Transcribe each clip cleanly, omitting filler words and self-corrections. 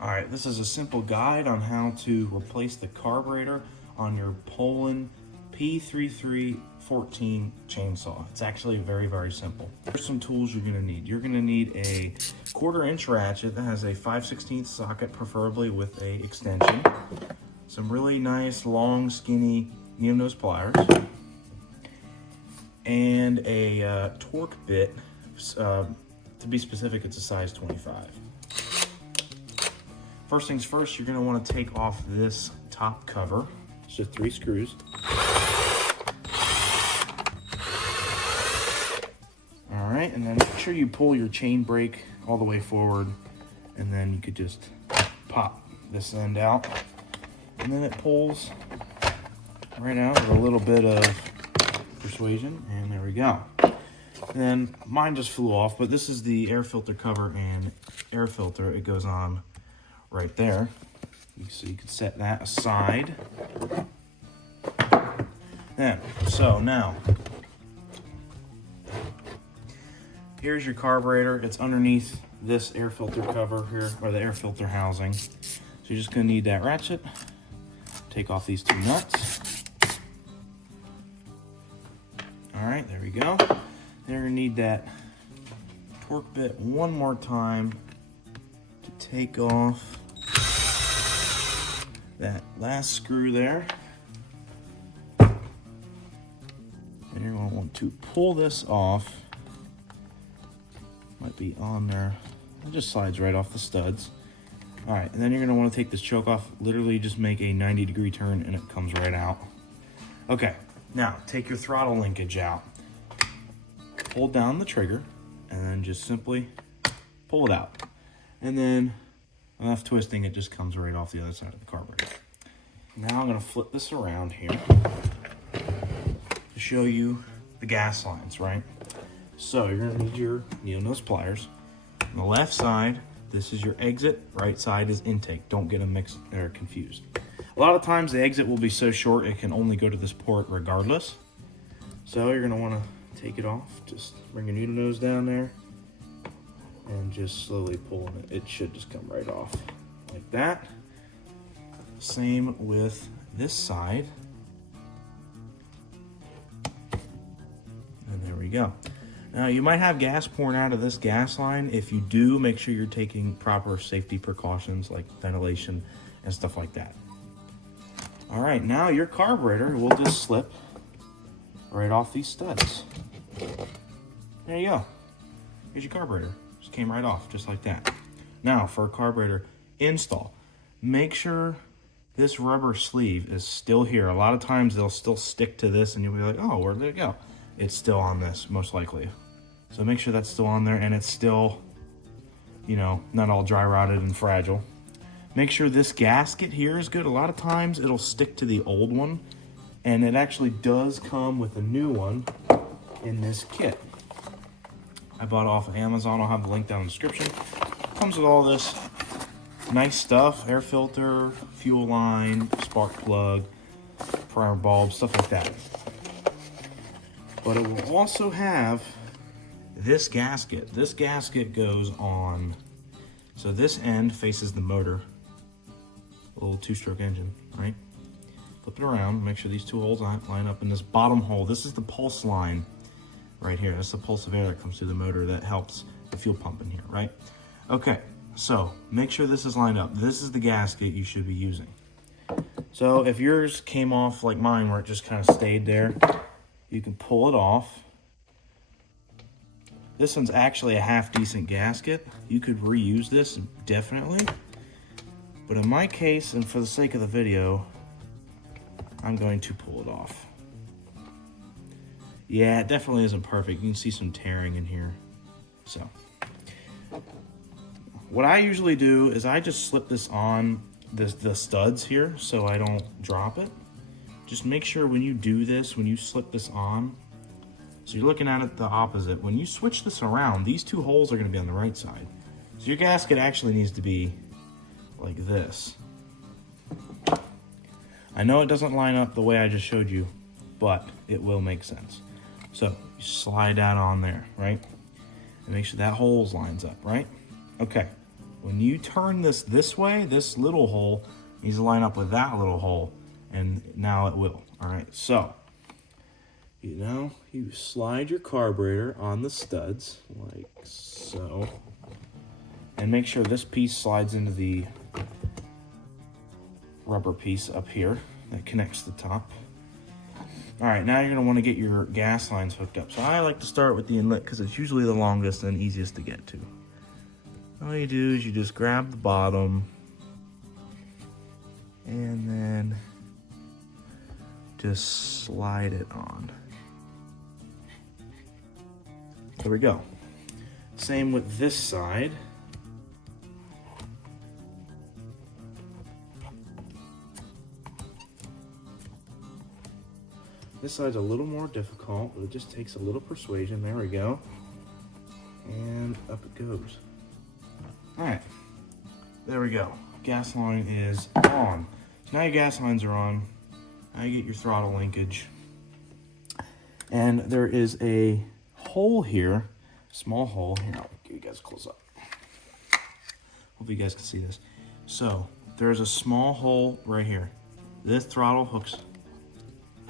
All right, this is a simple guide on how to replace the carburetor on your Poulan P3314 chainsaw. It's actually very, very simple. Here's some tools you're gonna need. You're gonna need a 1/4-inch ratchet that has a 5/16 socket, preferably with a extension. Some really nice, long, skinny needle-nose pliers. And a torque bit. To be specific, it's a size 25. First things first, you're gonna wanna take off this top cover. It's just 3 screws. All right, and then make sure you pull your chain brake all the way forward, and then you could just pop this end out. And then it pulls right out with a little bit of persuasion, and there we go. And then mine just flew off, but this is the air filter cover and air filter. It goes on right there. So you can set that aside. Now, here's your carburetor. It's underneath this air filter cover here, or the air filter housing. So you're just gonna need that ratchet. Take off these 2 nuts. All right, there we go. Then you're gonna need that torque bit one more time to take off that last screw there. And you're going to want to pull this off. Might be on there. It just slides right off the studs. All right, and then you're going to want to take this choke off. Literally just make a 90-degree turn and it comes right out. Okay, now take your throttle linkage out. Hold down the trigger and then just simply pull it out. And then enough twisting, it just comes right off the other side of the carburetor. Now I'm going to flip this around here to show you the gas lines, right? So you're going to need your needle-nose pliers. On the left side, this is your exit. Right side is intake. Don't get them mixed or confused. A lot of times the exit will be so short it can only go to this port regardless. So you're going to want to take it off. Just bring your needle nose down there and just slowly pulling it. It should just come right off like that. Same with this side. And there we go. Now you might have gas pouring out of this gas line. If you do, make sure you're taking proper safety precautions like ventilation and stuff like that. All right, now your carburetor will just slip right off these studs. There you go. Here's your carburetor. Just came right off, just like that. Now for a carburetor install, make sure this rubber sleeve is still here. A lot of times they'll still stick to this and you'll be like, oh, where did it go? It's still on this, most likely. So make sure that's still on there and it's still, you know, not all dry rotted and fragile. Make sure this gasket here is good. A lot of times it'll stick to the old one, and it actually does come with a new one in this kit. I bought it off of Amazon. I'll have the link down in the description. Comes with all this nice stuff: air filter, fuel line, spark plug, primer bulb, stuff like that. But it will also have this gasket. This gasket goes on, so this end faces the motor, a little 2-stroke engine, right? Flip it around, make sure these 2 holes line up in this bottom hole. This is the pulse line right here. That's the pulse of air that comes through the motor that helps the fuel pump in here, right? Okay, so make sure this is lined up. This is the gasket you should be using. So if yours came off like mine where it just kind of stayed there, you can pull it off. This one's actually a half-decent gasket. You could reuse this, definitely. But in my case, and for the sake of the video, I'm going to pull it off. Yeah, it definitely isn't perfect. You can see some tearing in here. So, what I usually do is I just slip this on the studs here so I don't drop it. Just make sure when you do this, when you slip this on, so you're looking at it the opposite. When you switch this around, these 2 holes are going to be on the right side. So your gasket actually needs to be like this. I know it doesn't line up the way I just showed you, but it will make sense. So you slide that on there, right? And make sure that hole lines up, right? Okay. When you turn this way, this little hole needs to line up with that little hole, and now it will. All right, so you slide your carburetor on the studs like so, and make sure this piece slides into the rubber piece up here that connects the top. All right, now you're gonna wanna get your gas lines hooked up. So I like to start with the inlet because it's usually the longest and easiest to get to. All you do is you just grab the bottom and then just slide it on. There we go. Same with this side. This side's a little more difficult, but it just takes a little persuasion. There we go. And up it goes. All right, there we go. Gas line is on. So now your gas lines are on. Now you get your throttle linkage. And there is a hole here, small hole. Here, I'll give you guys close up. Hope you guys can see this. So there's a small hole right here. This throttle hooks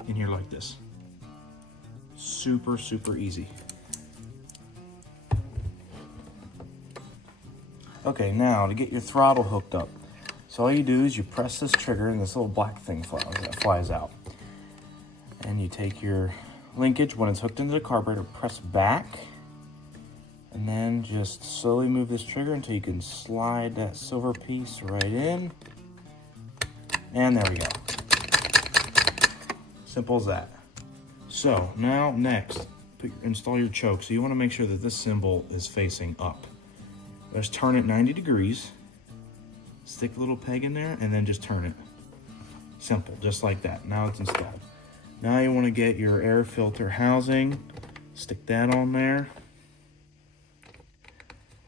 in here like this. Super, super easy. Okay, now to get your throttle hooked up. So all you do is you press this trigger and this little black thing flies out. And you take your linkage, when it's hooked into the carburetor, press back, and then just slowly move this trigger until you can slide that silver piece right in. And there we go. Simple as that. So now next, install your choke. So you want to make sure that this cymbal is facing up. Just turn it 90 degrees, stick a little peg in there, and then just turn it. Simple, just like that. Now it's installed. Now you want to get your air filter housing, stick that on there.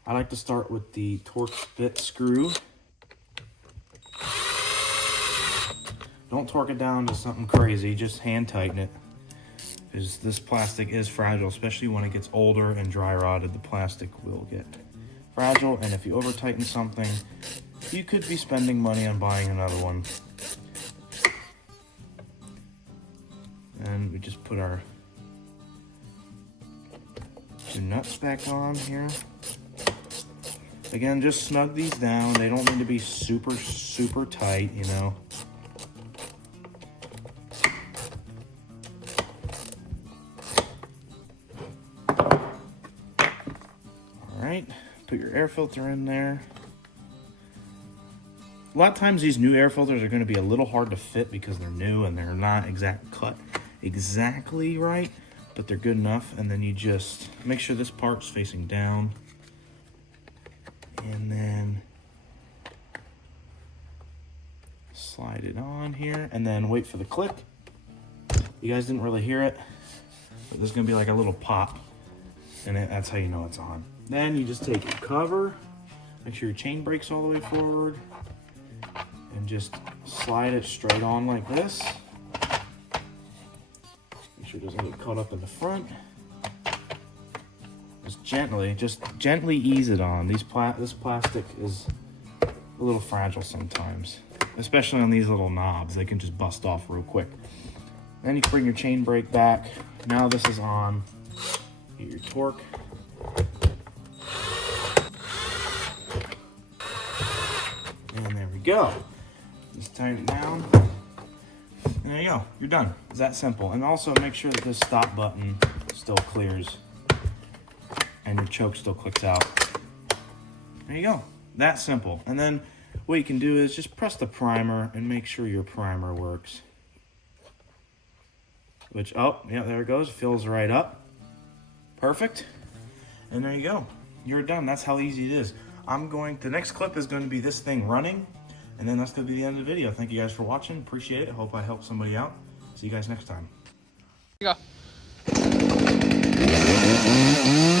I like to start with the torque bit screw. Don't torque it down to something crazy, just hand tighten it. Because this plastic is fragile, especially when it gets older and dry rotted, the plastic will get fragile, and if you over tighten something, you could be spending money on buying another one. And we just put our two nuts back on here. Again, just snug these down. They don't need to be super, super tight, you know. All right. Put your air filter in there. A lot of times these new air filters are going to be a little hard to fit because they're new and they're not cut exactly right, but they're good enough. And then you just make sure this part's facing down, and then slide it on here, and then wait for the click. You guys didn't really hear it, but there's going to be like a little pop, and that's how you know it's on. Then you just take your cover, make sure your chain brake's all the way forward, and just slide it straight on like this. Make sure it doesn't get caught up in the front. Just gently ease it on. This plastic is a little fragile sometimes, especially on these little knobs. They can just bust off real quick. Then you can bring your chain brake back. Now this is on. Get your torque. And there we go. Just tighten it down. And there you go. You're done. It's that simple. And also make sure that this stop button still clears and your choke still clicks out. There you go. That simple. And then what you can do is just press the primer and make sure your primer works. Which, oh, yeah, there it goes. Fills right up. Perfect. And there you go. You're done. That's how easy it is. The next clip is going to be this thing running, and then that's going to be the end of the video. Thank you guys for watching. Appreciate it. Hope I helped somebody out. See you guys next time. Here you go.